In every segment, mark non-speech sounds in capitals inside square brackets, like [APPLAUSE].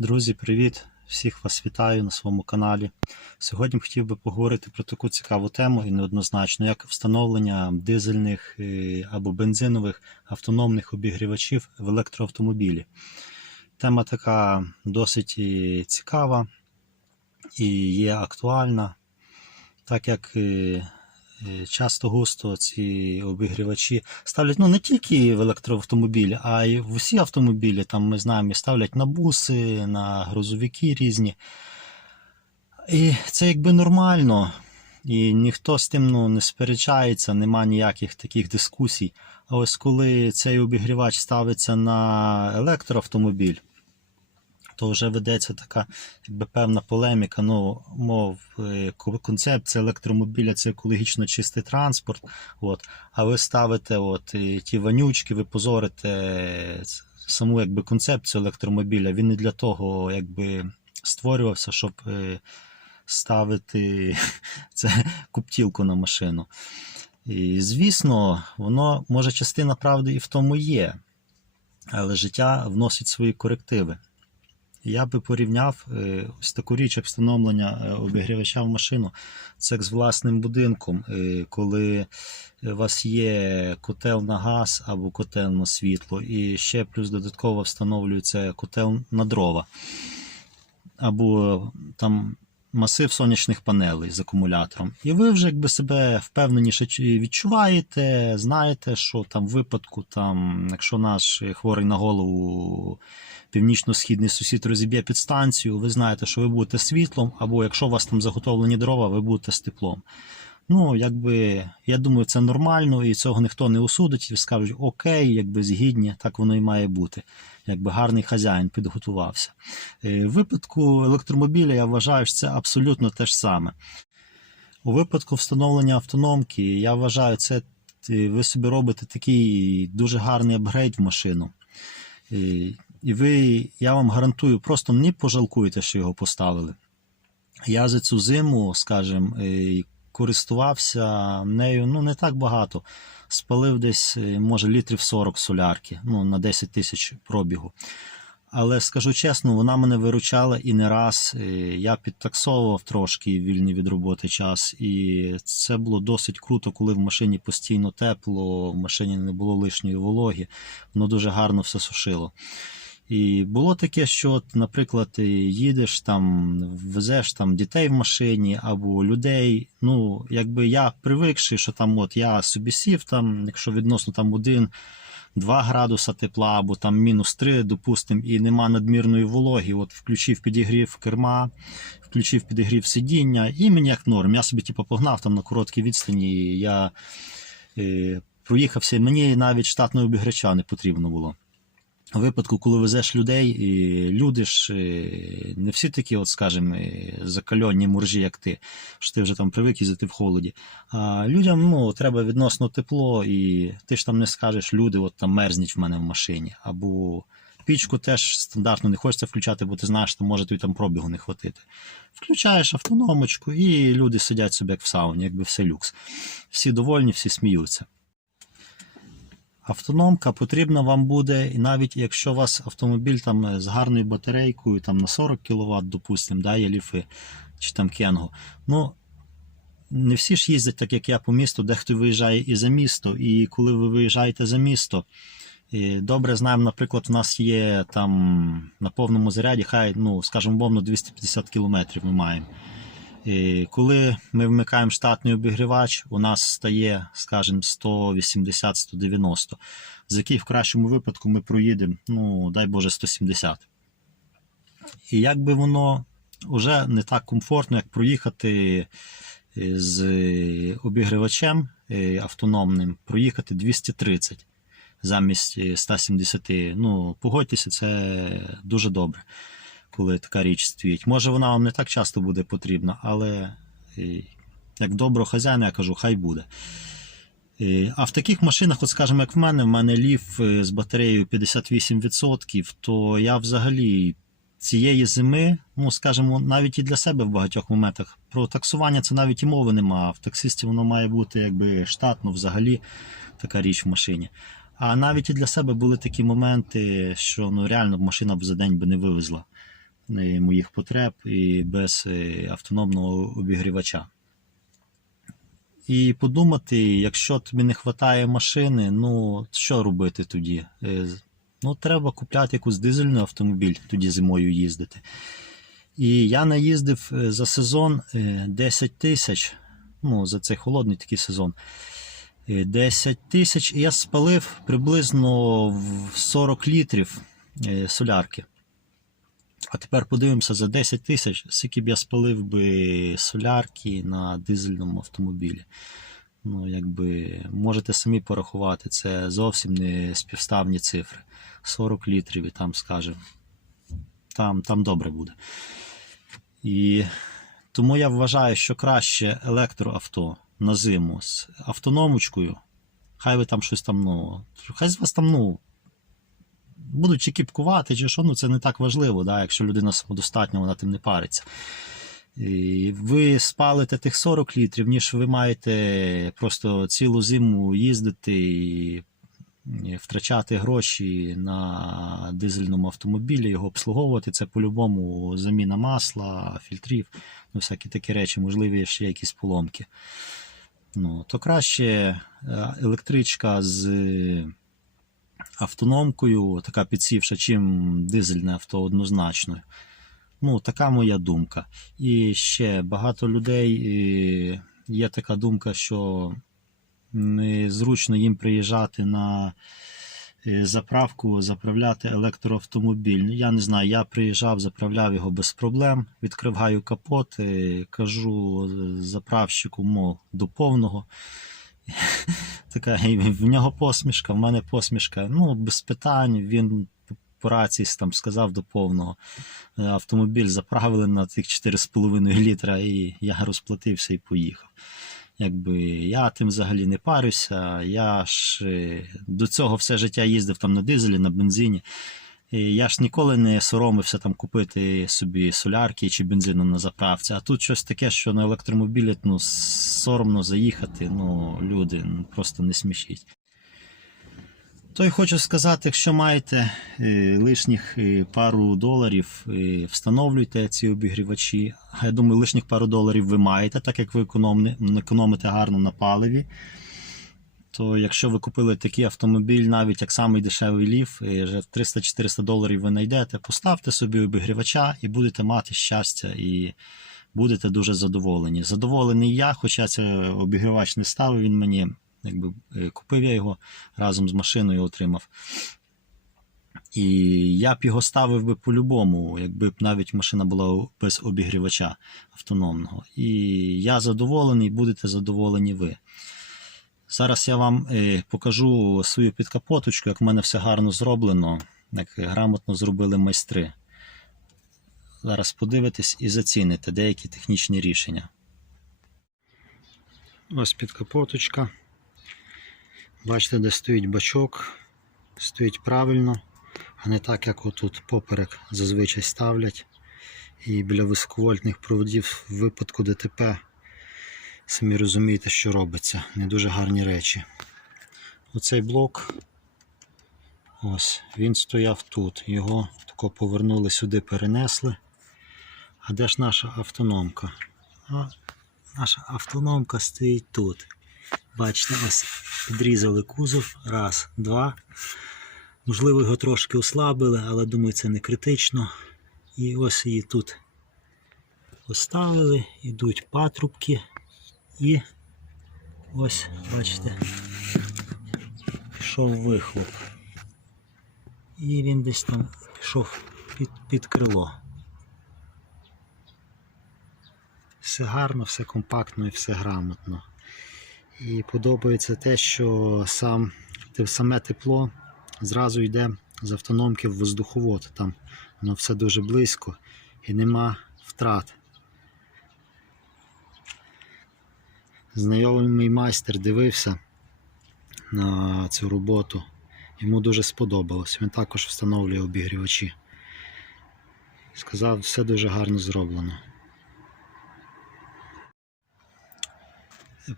Друзі, привіт! Всіх вас вітаю на своєму каналі. Сьогодні хотів би поговорити про таку цікаву тему і неоднозначно, як встановлення дизельних е, або бензинових автономних обігрівачів в електроавтомобілі. Тема така досить цікава і є актуальна, так як е, часто густо ці обігрівачі ставлять ну, не тільки в електроавтомобілі, а й в усі автомобілі. Там ми знаємо, ставлять на буси, на грузовики різні. І це якби нормально. І ніхто з тим ну, не сперечається, нема ніяких таких дискусій. А ось коли цей обігрівач ставиться на електроавтомобіль, то вже ведеться така якби певна полеміка. Ну, мов е, концепція електромобіля це екологічно чистий транспорт. От, а ви ставите от, е, ті вонючки, ви позорите е, саму якби, концепцію електромобіля. Він не для того якби, створювався, щоб ставити [LAUGHS] це куптілку на машину. І, звісно, воно може частина правди і в тому є, але життя вносить свої корективи. Я би порівняв е, ось таку річ, як встановлення е, обігрівача в машину, це як з власним будинком, е, коли у вас є котел на газ або котел на світло, і ще плюс додатково встановлюється котел на дрова, або там масив сонячних панелей з акумулятором. І ви вже якби себе впевненіше відчуваєте, знаєте, що там в випадку, там, якщо наш хворий на голову північно-східний сусід розіб'є підстанцію, ви знаєте, що ви будете світлом, або якщо у вас там заготовлені дрова, ви будете з теплом. Ну, якби, я думаю, це нормально, і цього ніхто не осудить, і скажуть, окей, якби згідні, так воно і має бути. Якби гарний хазяїн підготувався. Е, В випадку електромобіля я вважаю, що це абсолютно те ж саме. У випадку встановлення автономки, я вважаю, це е, ви собі робите такий дуже гарний апгрейд в машину. Е, І ви, я вам гарантую, просто не пожалкуєте, що його поставили. Я за цю зиму, скажімо, користувався нею ну, не так багато. Спалив десь, е, може, літрів 40 солярки ну, на 10 тисяч пробігу. Але скажу чесно, вона мене виручала і не раз. Е, Я підтаксовував трошки вільний від роботи час, і це було досить круто, коли в машині постійно тепло, в машині не було лишньої вологи, воно дуже гарно все сушило. І було таке, що, от, наприклад, їдеш там, везеш там дітей в машині або людей. Ну, якби я привикший, що там от я собі сів, там, якщо відносно там один. 2 градуса тепла або там мінус 3, допустимо, і нема надмірної вологи. От включив підігрів керма, включив підігрів сидіння, і мені як норм. Я собі типу, погнав там на короткій відстані. і Я е, проїхався, мені навіть штатного обіграча не потрібно було. Випадку, коли везеш людей, і люди ж е, не всі такі, от, скажімо, е, закальонні муржі, як ти, що ти вже там привик їздити в холоді. А людям ну, треба відносно тепло, і ти ж там не скажеш, люди от там мерзнуть в мене в машині. Або пічку теж стандартно не хочеться включати, бо ти знаєш, що може тобі там пробігу не хватити. Включаєш автономочку, і люди сидять собі як в сауні, якби все люкс. Всі довольні, всі сміються. Автономка потрібна вам буде, і навіть якщо у вас автомобіль там е, з гарною батарейкою, там на 40 кВт, допустимо, да, є ліфи чи там Кенго. Ну, не всі ж їздять так, як я по місту, дехто виїжджає і за місто. І коли ви виїжджаєте за місто, і добре знаємо, наприклад, у нас є там на повному заряді, хай, ну, скажімо, мовно, 250 км ми маємо. І коли ми вмикаємо штатний обігрівач, у нас стає, скажімо, 180-190, з яких в кращому випадку ми проїдемо, ну, дай Боже, 170. І якби воно вже не так комфортно, як проїхати е, з обігрівачем е, автономним, проїхати 230 замість е, 170. Ну, погодьтеся, це дуже добре, коли така річ стоїть. Може, вона вам не так часто буде потрібна, але е, як доброго хазяїна, я кажу, хай буде. Е, А в таких машинах, от скажімо, як в мене, в мене ліф е, з батареєю 58%, то я взагалі цієї зими, ну скажімо, навіть і для себе в багатьох моментах про таксування це навіть і мови нема. В таксисті воно має бути якби штатно взагалі така річ в машині. А навіть і для себе були такі моменти, що ну реально машина б за день би не вивезла. Е, моїх потреб і без е, автономного обігрівача. І подумати, якщо тобі не вистачає машини, ну що робити тоді? Е, Ну, треба купляти якийсь дизельний автомобіль, тоді зимою їздити. І я наїздив за сезон е, 10 тисяч, ну, за цей холодний такий сезон. Е, 10 тисяч, і я спалив приблизно 40 літрів солярки. А тепер подивимося за 10 тисяч, скільки б я спалив би солярки на дизельному автомобілі. Ну, якби можете самі порахувати, це зовсім не співставні цифри. 40 літрів і там, скажемо, там, там добре буде. І тому я вважаю, що краще електроавто на зиму з автономочкою. Хай ви там щось там, ну, хай з вас там, ну, будуть чи кіпкувати, чи що, ну це не так важливо, да, якщо людина самодостатня, вона тим не париться. І ви спалите тих 40 літрів, ніж ви маєте просто цілу зиму їздити і втрачати гроші на дизельному автомобілі, його обслуговувати. Це по-любому заміна масла, фільтрів, ну, всякі такі речі, можливі ще якісь поломки. Ну, то краще е, електричка з автономкою, така підсівша, чим дизельне авто однозначно. Ну, така моя думка. І ще багато людей е, є така думка, що незручно їм приїжджати на е, заправку, заправляти електроавтомобіль. Ну, Я не знаю, я приїжджав, заправляв його без проблем, відкриваю капот, е, кажу заправщику, мов, до повного. Така в нього посмішка, в мене посмішка. Ну, без питань, він по рації там сказав до повного. Е, Автомобіль заправили на тих 4,5 літра, і я розплатився і поїхав. Якби я тим взагалі не парюся. Я ж е, до цього все життя їздив там на дизелі, на бензині. Я ж ніколи не соромився там купити собі солярки чи бензину на заправці. А тут щось таке, що на електромобілі ну, соромно заїхати. Ну, люди ну, просто не смішіть. То й хочу сказати, якщо маєте е, лишніх е, пару доларів, е, встановлюйте ці обігрівачі. Я думаю, лишніх пару доларів ви маєте, так як ви економите гарно на паливі. То якщо ви купили такий автомобіль, навіть як самий дешевий ліф, вже в 300-400 доларів ви знайдете, поставте собі обігрівача і будете мати щастя і будете дуже задоволені. Задоволений я, хоча це обігрівач не ставив він мені, якби е, купив я його разом з машиною отримав. І я б його ставив би по-любому, якби б навіть машина була без обігрівача автономного. І я задоволений, будете задоволені ви. Зараз я вам е, покажу свою підкапоточку, як в мене все гарно зроблено, як грамотно зробили майстри. Зараз подивитесь і заціните деякі технічні рішення. Ось підкапоточка. Бачите, де стоїть бачок. Стоїть правильно, а не так, як отут поперек зазвичай ставлять. І біля високовольтних проводів в випадку ДТП самі розумієте, що робиться. Не дуже гарні речі. Оцей блок, ось, він стояв тут. Його тако повернули сюди, перенесли. А де ж наша автономка? А наша автономка стоїть тут. Бачите, ось підрізали кузов. Раз, два. Можливо, його трошки ослабили, але думаю, це не критично. І ось її тут поставили, йдуть патрубки. І ось, бачите, пішов вихлоп. І він десь там пішов під, під крило. Все гарно, все компактно і все грамотно. І подобається те, що сам, саме тепло зразу йде з автономки в воздуховод. Там воно все дуже близько і нема втрат. Знайомий майстер дивився на цю роботу. Йому дуже сподобалось. Він також встановлює обігрівачі. Сказав, все дуже гарно зроблено.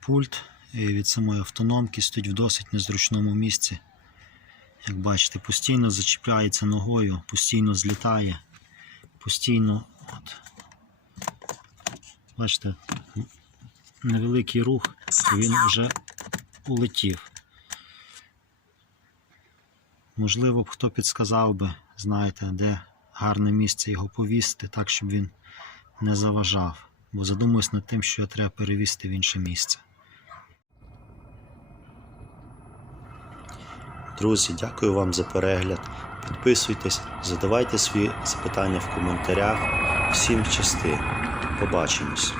Пульт від самої автономки стоїть в досить незручному місці. Як бачите, постійно зачіпляється ногою, постійно злітає. постійно. От. Бачите, невеликий рух, він вже улетів. Можливо б хто підсказав би, знаєте, де гарне місце його повісити, так, щоб він не заважав. Бо задумуюсь над тим, що його треба перевісти в інше місце. Друзі, дякую вам за перегляд. Підписуйтесь, задавайте свої запитання в коментарях. Всім щасти. Побачимось!